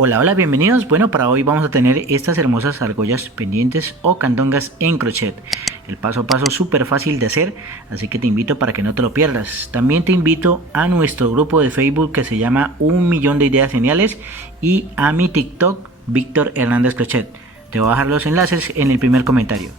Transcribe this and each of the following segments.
Hola, hola, bienvenidos. Bueno, para hoy vamos a tener estas hermosas argollas pendientes o candongas en crochet. El paso a paso súper fácil de hacer, así que te invito para que no te lo pierdas. También te invito a nuestro grupo de Facebook que se llama Un Millón de Ideas Geniales y a mi TikTok, Víctor Hernández Crochet. Te voy a dejar los enlaces en el primer comentario.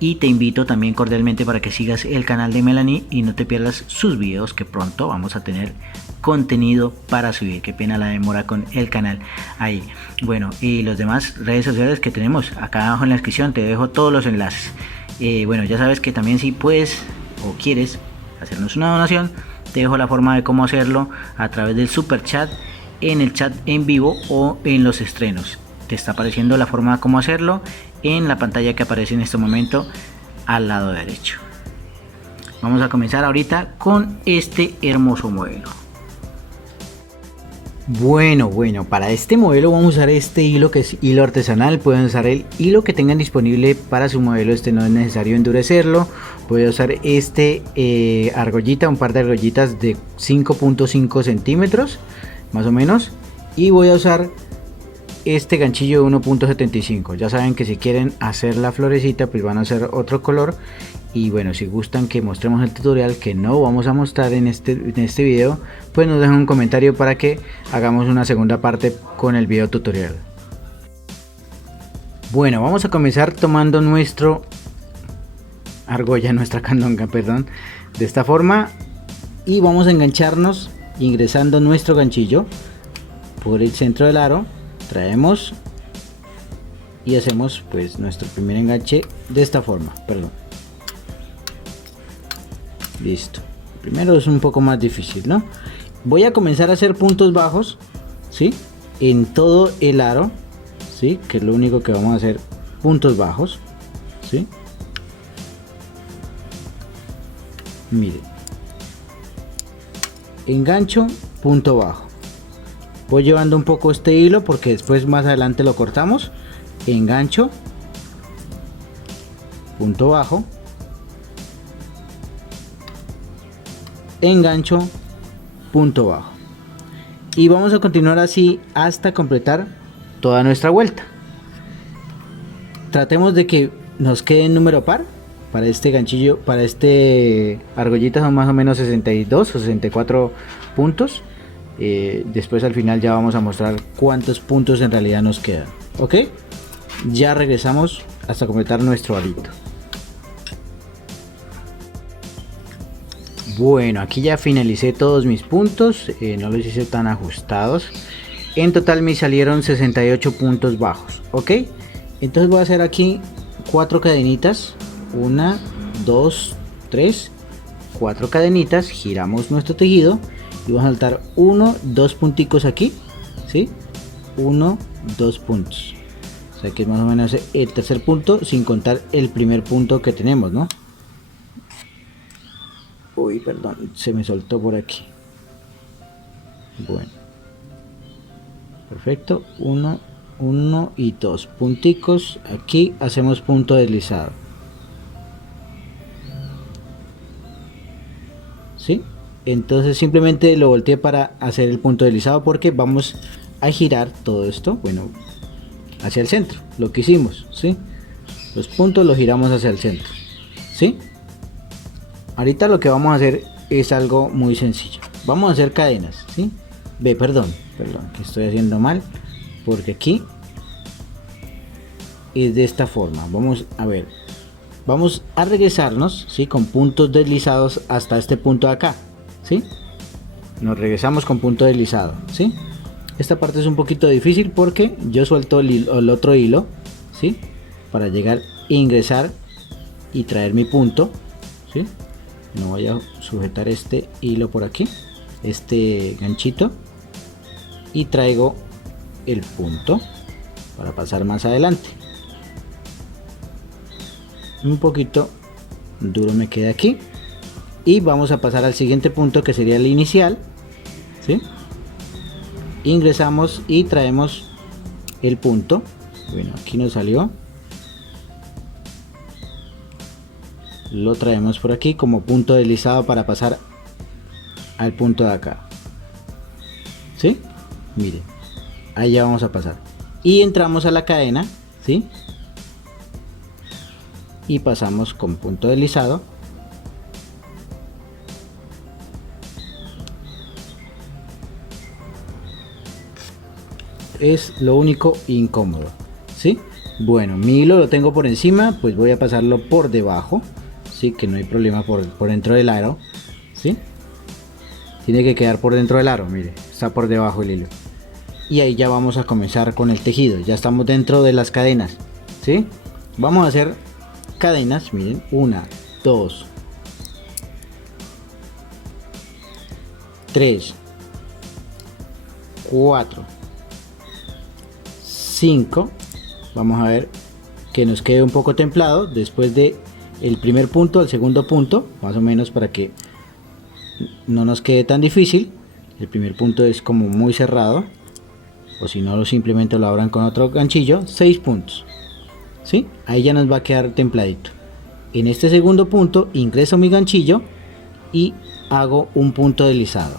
Y te invito también cordialmente para que sigas el canal de Melanie y no te pierdas sus videos, que pronto vamos a tener contenido para subir. Qué pena la demora con el canal ahí. Bueno, y los demás redes sociales que tenemos acá abajo en la descripción, te dejo todos los enlaces. Bueno, ya sabes que también si puedes o quieres hacernos una donación, te dejo la forma de cómo hacerlo a través del super chat, en el chat en vivo o en los estrenos. Te está apareciendo la forma de cómo hacerlo en la pantalla que aparece en este momento al lado derecho. Vamos a comenzar ahorita con este hermoso modelo. Bueno, para este modelo vamos a usar este hilo que es hilo artesanal. Pueden usar el hilo que tengan disponible para su modelo, no es necesario endurecerlo. Voy a usar argollita, un par de argollitas de 5.5 centímetros más o menos, y voy a usar este ganchillo de 1.75. Ya saben que si quieren hacer la florecita, pues van a hacer otro color. Y bueno, si gustan que mostremos el tutorial, que no vamos a mostrar en este video, pues nos dejan un comentario para que hagamos una segunda parte con el video tutorial. Bueno, vamos a comenzar tomando nuestra candonga, perdón, de esta forma, y vamos a engancharnos ingresando nuestro ganchillo por el centro del aro. Traemos y hacemos pues nuestro primer enganche de esta forma, listo. Primero es un poco más difícil, ¿no? Voy a comenzar a hacer puntos bajos, ¿sí? En todo el aro, ¿sí? Que es lo único que vamos a hacer, puntos bajos, ¿sí? Miren, engancho, punto bajo. Voy llevando un poco este hilo porque después más adelante lo cortamos. Engancho, punto bajo, engancho, punto bajo, y vamos a continuar así hasta completar toda nuestra vuelta. Tratemos de que nos quede en número par. Para este ganchillo, para este argollita son más o menos 62 o 64 puntos. Después al final ya vamos a mostrar cuántos puntos en realidad nos quedan. Ok, ya regresamos hasta completar nuestro arito. Bueno, aquí ya finalicé todos mis puntos, no los hice tan ajustados. En total me salieron 68 puntos bajos. Ok, entonces voy a hacer aquí 4 cadenitas, 1, 2, 3, 4 cadenitas, giramos nuestro tejido y vamos a saltar 1, 2 punticos aquí, ¿sí? 1, 2 puntos. O sea que es más o menos el tercer punto, sin contar el primer punto que tenemos, ¿no? Uy, perdón, se me soltó por aquí. Bueno, perfecto. 1, 1 y 2 punticos. Aquí hacemos punto deslizado, ¿sí? Entonces simplemente lo volteé para hacer el punto deslizado porque vamos a girar todo esto, bueno, hacia el centro, lo que hicimos, ¿sí? Los puntos los giramos hacia el centro, ¿sí? Ahorita lo que vamos a hacer es algo muy sencillo. Vamos a hacer cadenas, ¿sí? Perdón, que estoy haciendo mal, porque aquí es de esta forma. Vamos a ver, vamos a regresarnos, ¿sí? Con puntos deslizados hasta este punto de acá, ¿sí? Nos regresamos con punto deslizado, ¿sí? Esta parte es un poquito difícil porque yo suelto el otro hilo, ¿sí? Para llegar e ingresar y traer mi punto, ¿sí? No voy a sujetar este hilo por aquí, este ganchito, y traigo el punto para pasar más adelante. Un poquito duro me queda aquí y vamos a pasar al siguiente punto, que sería el inicial, ¿sí? Ingresamos y traemos el punto. Bueno, aquí nos salió, lo traemos por aquí como punto deslizado para pasar al punto de acá, ¿sí? Miren, ahí ya vamos a pasar y entramos a la cadena, ¿sí? Y pasamos con punto deslizado. Es lo único incómodo, ¿sí? Bueno, mi hilo lo tengo por encima, pues voy a pasarlo por debajo, ¿sí? Que no hay problema por dentro del aro, ¿sí? Tiene que quedar por dentro del aro, mire, está por debajo el hilo. Y ahí ya vamos a comenzar con el tejido, ya estamos dentro de las cadenas, ¿sí? Vamos a hacer cadenas, miren, 1, 2, 3, 4, 5. Vamos a ver que nos quede un poco templado después de el primer punto al segundo punto, más o menos, para que no nos quede tan difícil. El primer punto es como muy cerrado, o si no, simplemente lo abran con otro ganchillo. 6 puntos, ¿sí? Ahí ya nos va a quedar templadito. En este segundo punto ingreso mi ganchillo y hago un punto deslizado.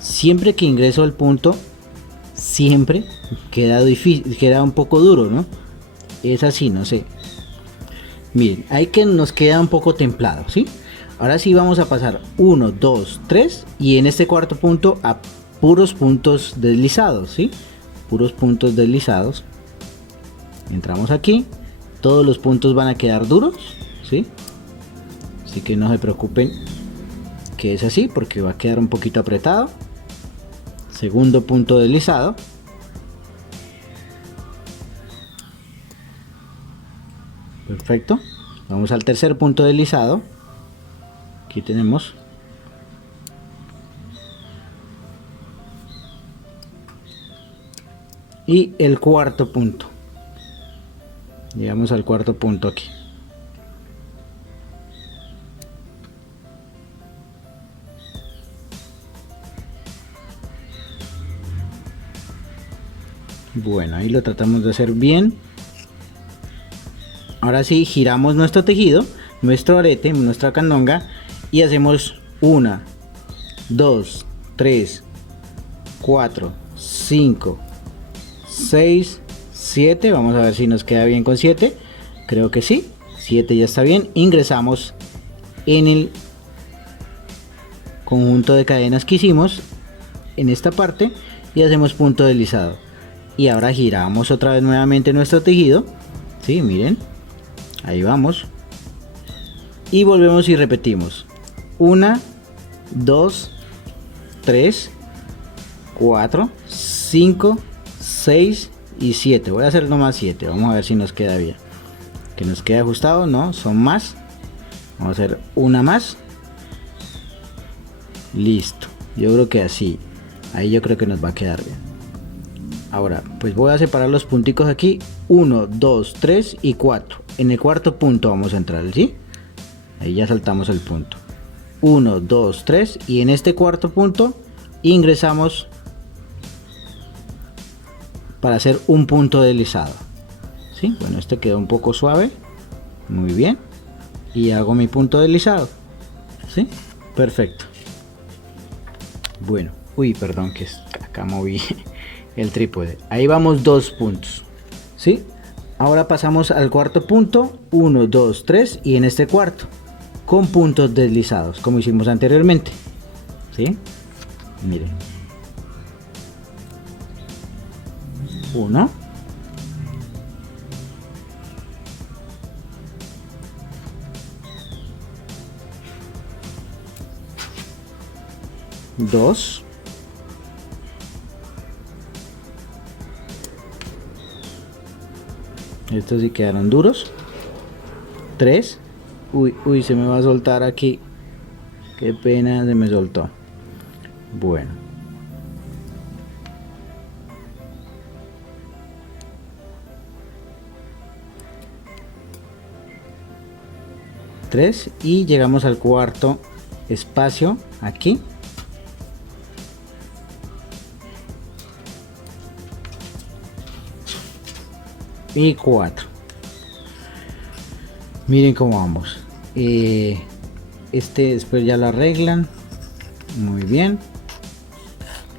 Siempre que ingreso al punto, siempre queda difícil, queda un poco duro, ¿no? Es así, no sé. Miren, ahí que nos queda un poco templado, ¿sí? Ahora sí vamos a pasar 1, 2, 3 y en este cuarto punto a puros puntos deslizados, ¿sí? Puros puntos deslizados. Entramos aquí, todos los puntos van a quedar duros, ¿sí? Así que no se preocupen que es así, porque va a quedar un poquito apretado. Segundo punto deslizado. Perfecto. Vamos al tercer punto deslizado. Aquí tenemos. Y el cuarto punto. Llegamos al cuarto punto aquí. Bueno, ahí lo tratamos de hacer bien. Ahora sí, giramos nuestro tejido, nuestro arete, nuestra candonga y hacemos 1, 2, 3, 4, 5, 6, 7. Vamos a ver si nos queda bien con 7. Creo que sí, 7 ya está bien. Ingresamos en el conjunto de cadenas que hicimos en esta parte y hacemos punto deslizado. Y ahora giramos otra vez nuevamente nuestro tejido, ¿sí? Miren, ahí vamos. Y volvemos y repetimos. 1, 2, 3, 4, 5, 6 y 7. Voy a hacer nomás 7. Vamos a ver si nos queda bien. Que nos quede ajustado, no, son más. Vamos a hacer una más. Listo. Yo creo que así. Ahí yo creo que nos va a quedar bien. Ahora, pues voy a separar los punticos aquí. 1, 2, 3 y 4. En el cuarto punto vamos a entrar, ¿sí? Ahí ya saltamos el punto. 1, 2, 3 y en este cuarto punto ingresamos para hacer un punto deslizado, ¿sí? Bueno, este quedó un poco suave. Muy bien. Y hago mi punto deslizado, ¿sí? Perfecto. Bueno, uy, perdón que acá moví el trípode. Ahí vamos 2 puntos, ¿sí? Ahora pasamos al cuarto punto. 1, 2, 3 y en este cuarto con puntos deslizados como hicimos anteriormente, ¿sí? Miren. 1, 2, 3, estos sí quedaron duros. 3, uy, se me va a soltar aquí, qué pena, se me soltó. Bueno, tres y llegamos al cuarto espacio aquí. Y 4. Miren cómo vamos. Este después ya lo arreglan. Muy bien.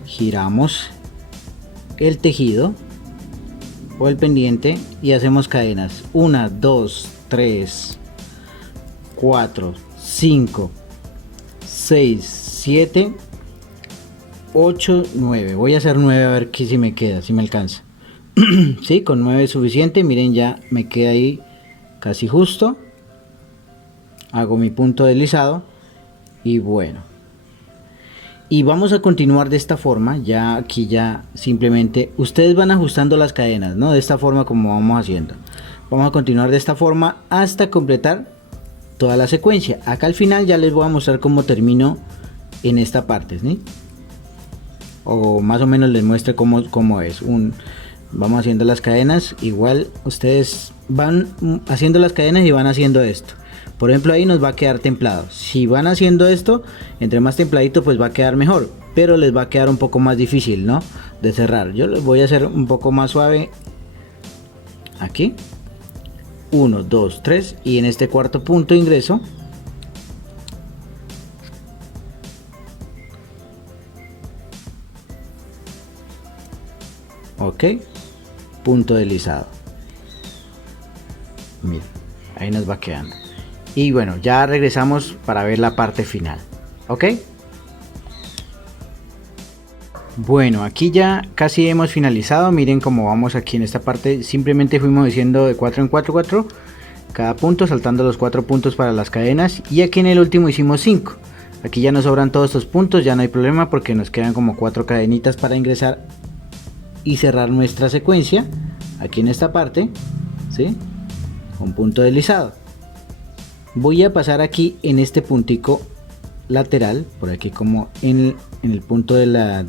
Giramos el tejido o el pendiente y hacemos cadenas 1, 2, 3, 4, 5, 6, 7, 8, 9. Voy a hacer 9 a ver que si me queda, si me alcanza. Sí, con 9 es suficiente. Miren, ya me queda ahí casi justo. Hago mi punto deslizado y bueno, y vamos a continuar de esta forma. Ya aquí ya simplemente ustedes van ajustando las cadenas, ¿no? De esta forma como vamos haciendo. Vamos a continuar de esta forma hasta completar toda la secuencia. Acá al final ya les voy a mostrar cómo termino en esta parte, ¿sí? O más o menos les muestre cómo es. Vamos haciendo las cadenas. Igual ustedes van haciendo las cadenas y van haciendo esto. Por ejemplo, ahí nos va a quedar templado. Si van haciendo esto, entre más templadito pues va a quedar mejor, pero les va a quedar un poco más difícil, ¿no? De cerrar. Yo les voy a hacer un poco más suave aquí. 1, 2, 3 y en este cuarto punto ingreso. Ok, punto deslizado. Miren, ahí nos va quedando. Y bueno, ya regresamos para ver la parte final. Ok. Bueno, aquí ya casi hemos finalizado. Miren cómo vamos aquí en esta parte. Simplemente fuimos diciendo de 4 en 4, 4 cada punto, saltando los 4 puntos para las cadenas. Y aquí en el último hicimos 5. Aquí ya nos sobran todos estos puntos, ya no hay problema porque nos quedan como 4 cadenitas para ingresar y cerrar nuestra secuencia. Aquí en esta parte, ¿sí? Con punto deslizado. Voy a pasar aquí en este puntico lateral, por aquí como en el punto de la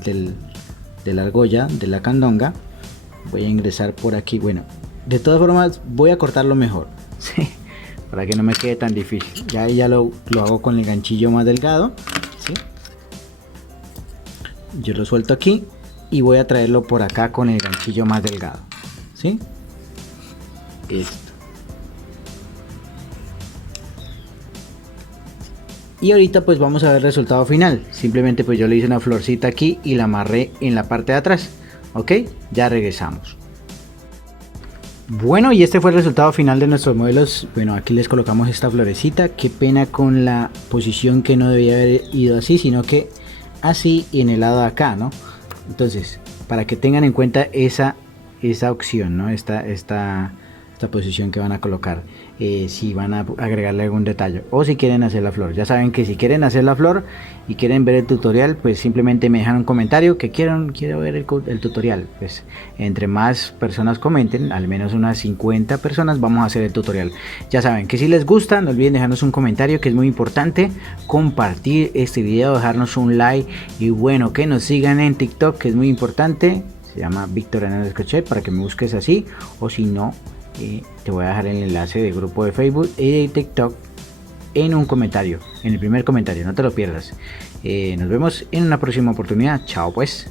argolla, de la candonga. Voy a ingresar por aquí. Bueno, de todas formas voy a cortarlo mejor, ¿sí? Para que no me quede tan difícil. Ya lo hago con el ganchillo más delgado, ¿sí? Yo lo suelto aquí y voy a traerlo por acá con el ganchillo más delgado, ¿sí? Esto. Y ahorita pues vamos a ver el resultado final. Simplemente pues yo le hice una florcita aquí y la amarré en la parte de atrás. Ok, ya regresamos. Bueno, y este fue el resultado final de nuestros modelos. Bueno, aquí les colocamos esta florecita. Qué pena con la posición, que no debía haber ido así, sino que así en el lado de acá, ¿no? Entonces, para que tengan en cuenta esa opción, ¿no? Esta posición que van a colocar, si van a agregarle algún detalle o si quieren hacer la flor. Ya saben que si quieren hacer la flor y quieren ver el tutorial, pues simplemente me dejan un comentario que quiero ver el tutorial. Pues entre más personas comenten, al menos unas 50 personas, vamos a hacer el tutorial. Ya saben que si les gusta, no olviden dejarnos un comentario, que es muy importante, compartir este video, dejarnos un like y bueno, que nos sigan en TikTok, que es muy importante. Se llama Víctor Hernández Crochet, para que me busques así, o si no, te voy a dejar el enlace de grupo de Facebook y de TikTok en un comentario, en el primer comentario, no te lo pierdas. Nos vemos en una próxima oportunidad. Chao pues.